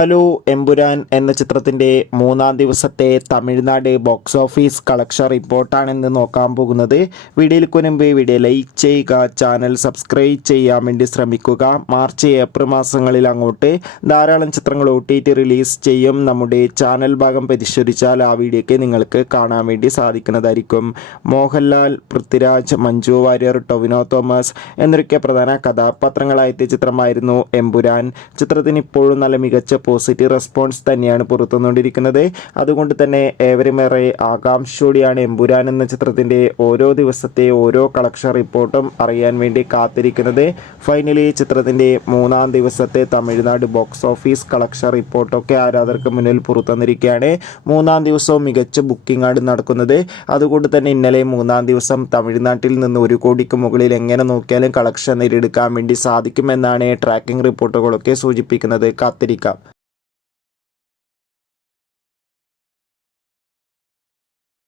Hello Empuraan എന്ന ചിത്രത്തിൻ്റെ മൂന്നാം ദിവസത്തെ തമിഴ്നാട് ബോക്സ് ഓഫീസ് കളക്ഷൻ റിപ്പോർട്ടാണ് ഇന്ന് നോക്കാൻ പോകുന്നത്. വീഡിയോയിൽ മുൻപ് വീഡിയോ ലൈക്ക് ചെയ്യുക, ചാനൽ സബ്സ്ക്രൈബ് ചെയ്യാൻ വേണ്ടി ശ്രമിക്കുക. മാർച്ച് ഏപ്രിൽ മാസങ്ങളിൽ അങ്ങോട്ട് ധാരാളം ചിത്രങ്ങൾ OTT റിലീസ് ചെയ്യും. നമ്മുടെ ചാനൽ ഭാഗം പരിശോധിച്ചാൽ ആ വീഡിയോയ്ക്ക് നിങ്ങൾക്ക് കാണാൻ വേണ്ടി സാധിക്കുന്നതായിരിക്കും. മോഹൻലാൽ, പൃഥ്വിരാജ്, മഞ്ജു വാര്യർ, ടൊവിനോ തോമസ് എന്നൊക്കെ പ്രധാന കഥാപാത്രങ്ങളായ ചിത്രമായിരുന്നു എമ്പുരാൻ. ചിത്രത്തിന് ഇപ്പോഴും നല്ല മികച്ച പോസിറ്റീവ് റെസ്പോൺസ് തന്നെയാണ് പുറത്തുവന്നുകൊണ്ടിരിക്കുന്നത്. അതുകൊണ്ട് തന്നെ ഏവരുമേറെ ആകാംക്ഷയോടെയാണ് എമ്പുരാൻ എന്ന ചിത്രത്തിൻ്റെ ഓരോ ദിവസത്തെ ഓരോ കളക്ഷൻ റിപ്പോർട്ടും അറിയാൻ വേണ്ടി കാത്തിരിക്കുന്നത്. ഫൈനലി ചിത്രത്തിൻ്റെ മൂന്നാം ദിവസത്തെ തമിഴ്നാട് ബോക്സ് ഓഫീസ് കളക്ഷൻ റിപ്പോർട്ടൊക്കെ ആരാധകർക്ക് മുന്നിൽ പുറത്തുവന്നിരിക്കുകയാണ്. മൂന്നാം ദിവസവും മികച്ച ബുക്കിംഗ് ആണ് നടക്കുന്നത്. അതുകൊണ്ട് തന്നെ ഇന്നലെ മൂന്നാം ദിവസം തമിഴ്നാട്ടിൽ നിന്ന് 1 കോടിക്ക് മുകളിൽ എങ്ങനെ നോക്കിയാലും കളക്ഷൻ നേടിയെടുക്കാൻ വേണ്ടി സാധിക്കുമെന്നാണ് ട്രാക്കിംഗ് റിപ്പോർട്ടുകളൊക്കെ സൂചിപ്പിക്കുന്നത്. കാത്തിരിക്കാം.